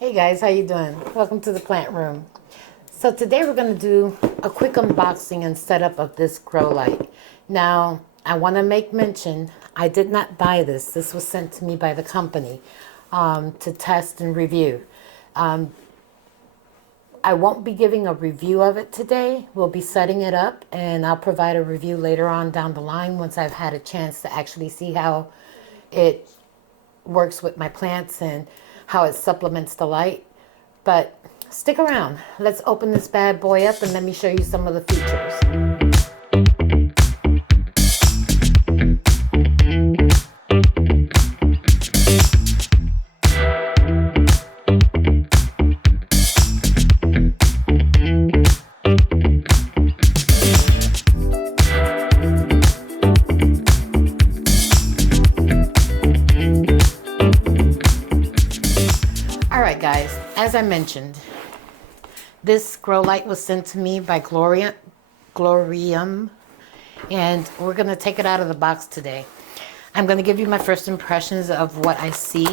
Hey guys, how you doing? Welcome to the plant room. So today we're going to do a quick unboxing and setup of this grow light. Now, I want to make mention, I did not buy this. This was sent to me by the company to test and review. I won't be giving a review of it today. We'll be setting it up and I'll provide a review later on down the line once I've had a chance to actually see how it works with my plants and how it supplements the light. But stick around. Let's open this bad boy up and let me show you some of the features. Alright guys, as I mentioned, this grow light was sent to me by Glowrium, and we're going to take it out of the box today. I'm going to give you my first impressions of what I see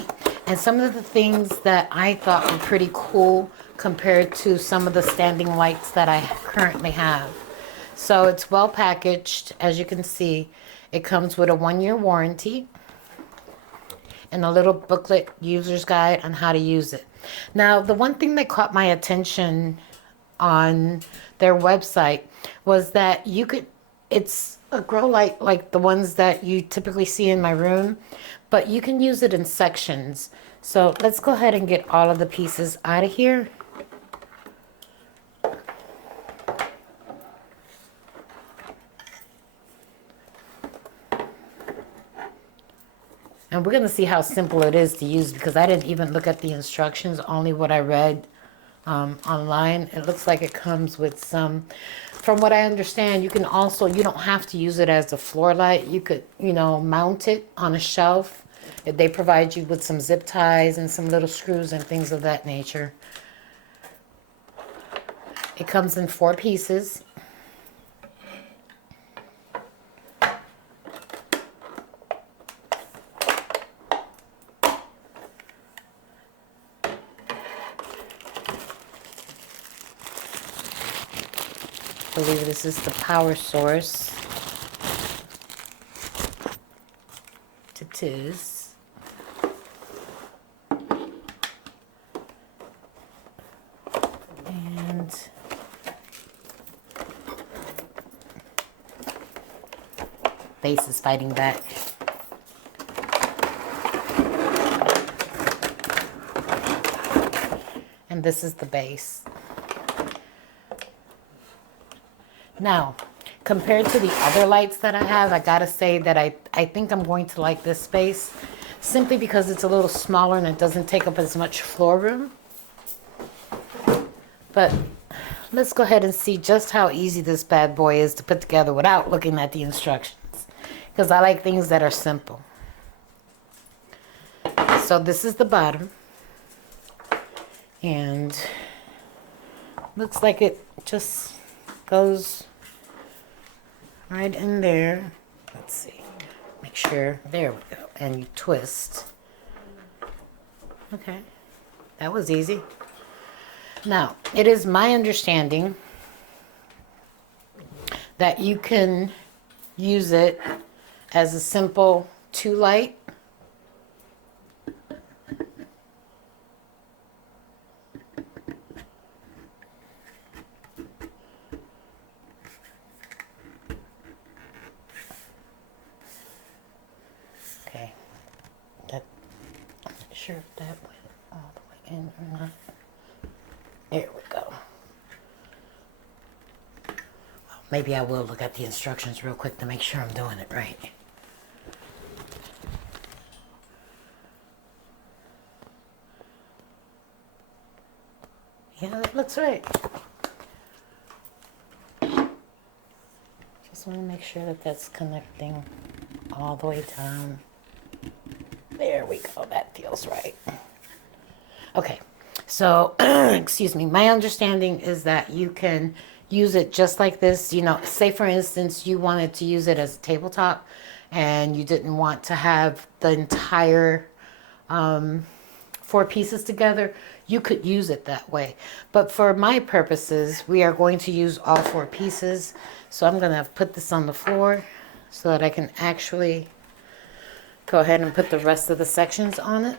and some of the things that I thought were pretty cool compared to some of the standing lights that I currently have. So it's well packaged. As you can see, it comes with a 1-year warranty and a little booklet user's guide on how to use it. Now, the one thing that caught my attention on their website was that it's a grow light like the ones that you typically see in my room, but you can use it in sections. So let's go ahead and get all of the pieces out of here. And we're going to see how simple it is to use because I didn't even look at the instructions, only what I read online. It looks like it comes with some, from what I understand, you don't have to use it as a floor light. You could, mount it on a shelf. They provide you with some zip ties and some little screws and things of that nature. It comes in 4 pieces. I believe this is the power source. It is. And base is fighting back. And this is the base. Now, compared to the other lights that I have, I gotta say that I think I'm going to like this space simply because it's a little smaller and it doesn't take up as much floor room. But let's go ahead and see just how easy this bad boy is to put together without looking at the instructions, because I like things that are simple. So this is the bottom, and looks like it just goes right in there. Let's see, make sure, there we go, and you twist. Okay, that was easy. Now, it is my understanding that you can use it as a simple 2 light. Okay, I'm not sure if that went all the way in or not. There we go. Well, maybe I will look at the instructions real quick to make sure I'm doing it right. Yeah, that looks right. Just want to make sure that that's connecting all the way down. There we go. That feels right. Okay. So, excuse me, my understanding is that you can use it just like this. Say for instance, you wanted to use it as a tabletop and you didn't want to have the entire 4 pieces together, you could use it that way. But for my purposes, we are going to use all 4 pieces. So I'm going to put this on the floor so that I can actually go ahead and put the rest of the sections on it.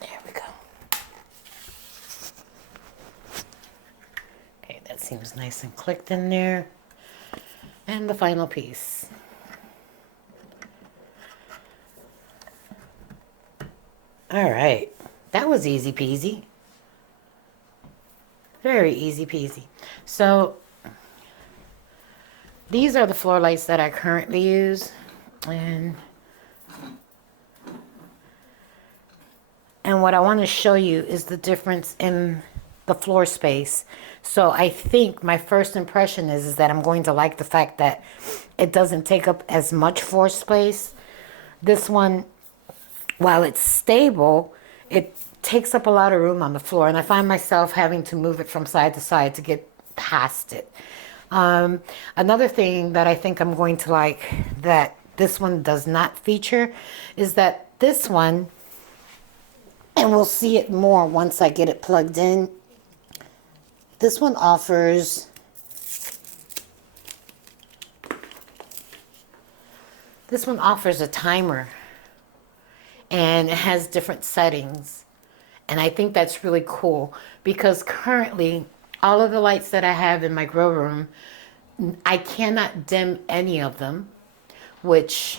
There we go. Okay, that seems nice and clicked in there. And the final piece. All right, that was easy peasy. Very easy peasy. So these are the floor lights that I currently use. And what I want to show you is the difference in the floor space. So I think my first impression is that I'm going to like the fact that it doesn't take up as much floor space. This one, while it's stable, it takes up a lot of room on the floor, and I find myself having to move it from side to side to get past it. Another thing that I think I'm going to like that this one does not feature is that this one, and we'll see it more once I get it plugged in, this one offers a timer, and it has different settings. And I think that's really cool because currently all of the lights that I have in my grow room, I cannot dim any of them, which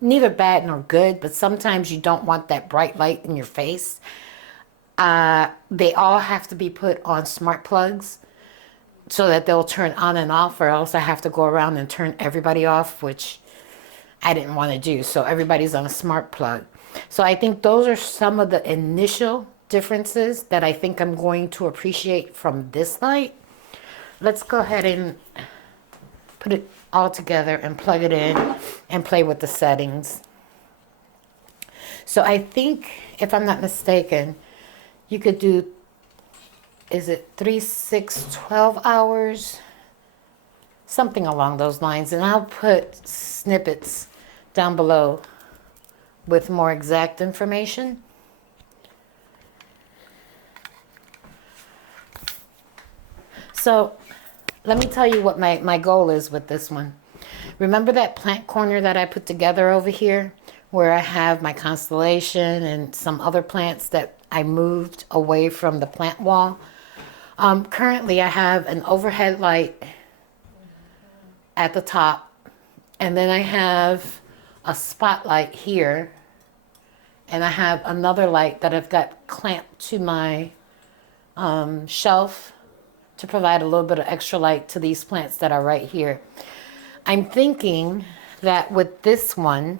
neither bad nor good, but sometimes you don't want that bright light in your face. They all have to be put on smart plugs so that they'll turn on and off, or else I have to go around and turn everybody off, which I didn't want to do. So everybody's on a smart plug. So I think those are some of the initial differences that I think I'm going to appreciate from this light. Let's go ahead and put it all together and plug it in and play with the settings. So I think, if I'm not mistaken, you could do, is it 3, 6, 12 hours? Something along those lines. And I'll put snippets down below with more exact information. So let me tell you what my goal is with this one. Remember that plant corner that I put together over here where I have my constellation and some other plants that I moved away from the plant wall? Currently I have an overhead light at the top, and then I have a spotlight here, and I have another light that I've got clamped to my shelf to provide a little bit of extra light to these plants that are right here. I'm thinking that with this one,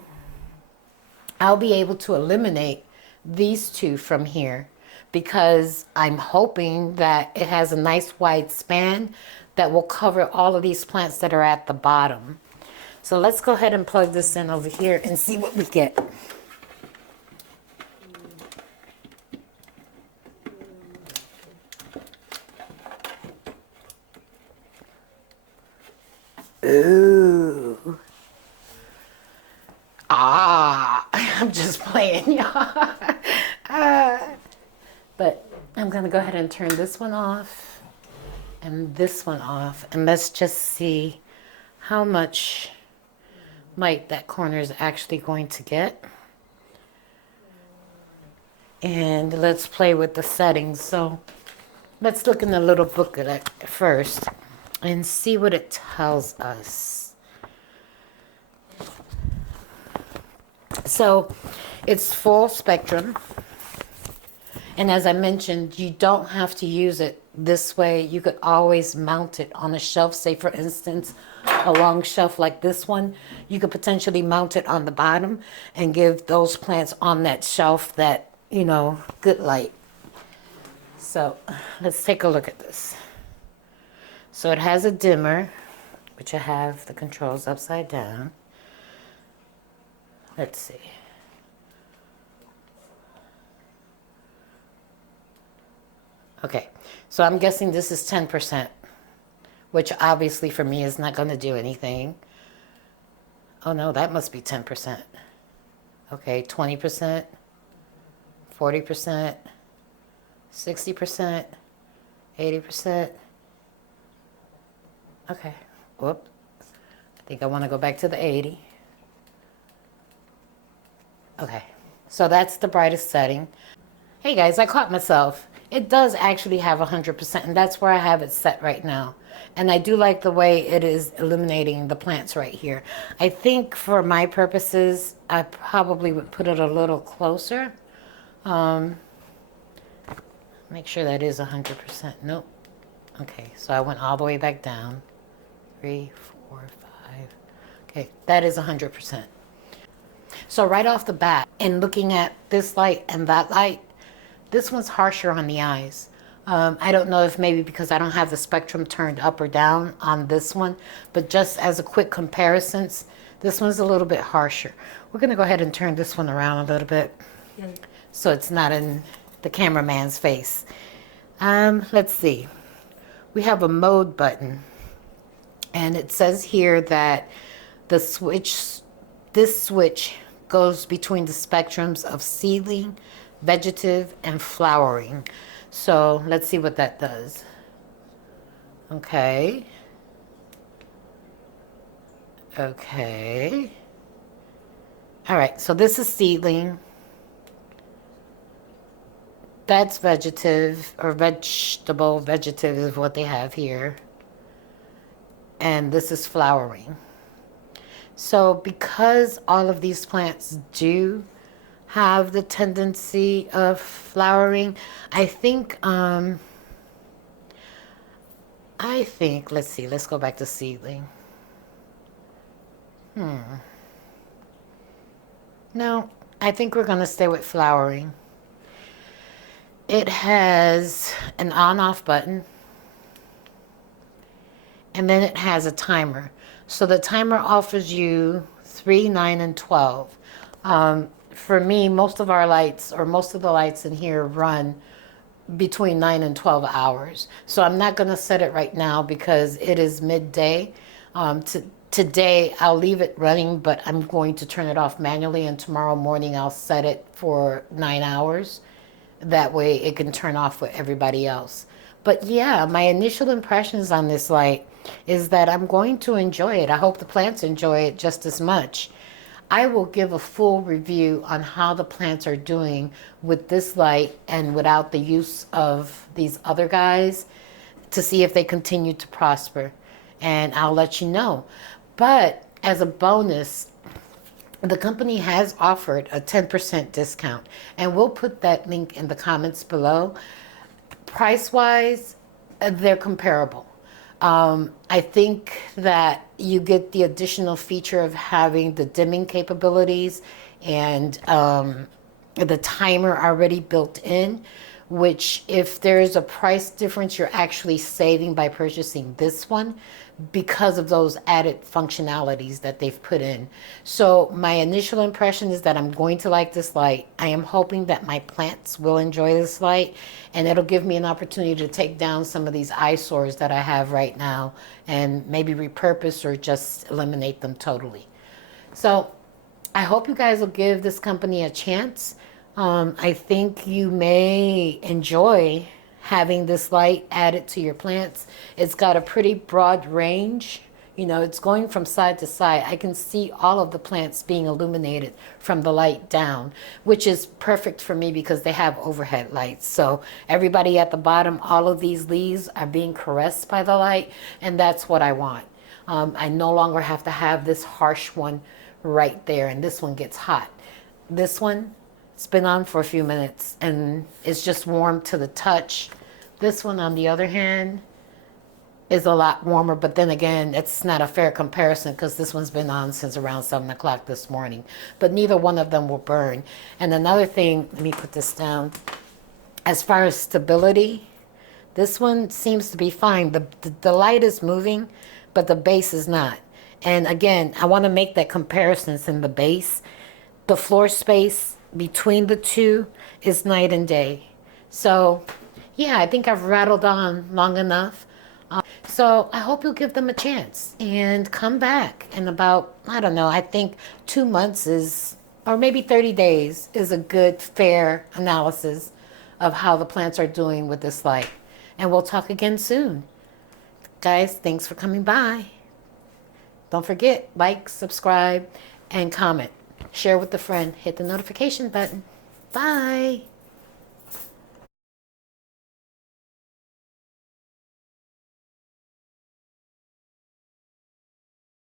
I'll be able to eliminate these two from here, because I'm hoping that it has a nice wide span that will cover all of these plants that are at the bottom. So let's go ahead and plug this in over here and see what we get. Ooh. I'm just playing, y'all. But I'm going to go ahead and turn this one off and this one off. And let's just see how much light that corner is actually going to get. And let's play with the settings. So let's look in the little booklet first and see what it tells us. So it's full spectrum. And as I mentioned, you don't have to use it this way. You could always mount it on a shelf. Say, for instance, a long shelf like this one, you could potentially mount it on the bottom and give those plants on that shelf that, you know, good light. So let's take a look at this. So it has a dimmer, which I have the controls upside down. Let's see. Okay, so I'm guessing this is 10%. which obviously for me is not going to do anything. Oh no, that must be 10%. Okay, 20%, 40%, 60%, 80%. Okay, whoop. I think I want to go back to the 80. Okay, so that's the brightest setting. Hey guys, I caught myself. It does actually have 100%, and that's where I have it set right now. And I do like the way it is illuminating the plants right here. I think for my purposes, I probably would put it a little closer. Make sure that is 100%. Nope. Okay, so I went all the way back down. 3, 4, 5. Okay, that is 100%. So right off the bat, in looking at this light and that light, this one's harsher on the eyes. I don't know if maybe because I don't have the spectrum turned up or down on this one, but just as a quick comparison, this one's a little bit harsher. We're going to go ahead and turn this one around a little bit so it's not in the cameraman's face. Let's see. We have a mode button, and it says here that this switch goes between the spectrums of seedling, vegetative, and flowering. So let's see what that does. Okay. Okay. All right, so this is seedling. That's vegetative, or vegetable. Vegetative is what they have here. And this is flowering. So because all of these plants do have the tendency of flowering, I think, let's see, let's go back to seedling. No, I think we're going to stay with flowering. It has an on-off button, and then it has a timer. So the timer offers you 3, 9, and 12. For me, most of our lights, or most of the lights in here, run between 9 and 12 hours. So I'm not going to set it right now because it is midday. Today, I'll leave it running, but I'm going to turn it off manually, and tomorrow morning I'll set it for 9 hours. That way it can turn off with everybody else. But yeah, my initial impressions on this light is that I'm going to enjoy it. I hope the plants enjoy it just as much. I will give a full review on how the plants are doing with this light and without the use of these other guys to see if they continue to prosper. And I'll let you know. But as a bonus, the company has offered a 10% discount, and we'll put that link in the comments below. Price-wise, they're comparable. I think that you get the additional feature of having the dimming capabilities and the timer already built in, which if there's a price difference, you're actually saving by purchasing this one because of those added functionalities that they've put in. So my initial impression is that I'm going to like this light. I am hoping that my plants will enjoy this light, and it'll give me an opportunity to take down some of these eyesores that I have right now and maybe repurpose or just eliminate them totally. So I hope you guys will give this company a chance. I think you may enjoy having this light added to your plants. It's got a pretty broad range. You know, it's going from side to side. I can see all of the plants being illuminated from the light down, which is perfect for me because they have overhead lights. So everybody at the bottom, all of these leaves are being caressed by the light, and that's what I want. I no longer have to have this harsh one right there, and this one gets hot. This one, it's been on for a few minutes and it's just warm to the touch. This one, on the other hand, is a lot warmer, but then again, it's not a fair comparison because this one's been on since around 7 o'clock this morning. But neither one of them will burn. And another thing, let me put this down. As far as stability, this one seems to be fine. The light is moving, but the base is not. And again, I want to make that comparison in the base. The floor space between the two is night and day. So yeah, I think I've rattled on long enough. So I hope you'll give them a chance and come back in about, I don't know, I think 2 months is, or maybe 30 days is a good, fair analysis of how the plants are doing with this light. And we'll talk again soon. Guys, thanks for coming by. Don't forget, like, subscribe, and comment. Share with a friend. Hit the notification button. Bye.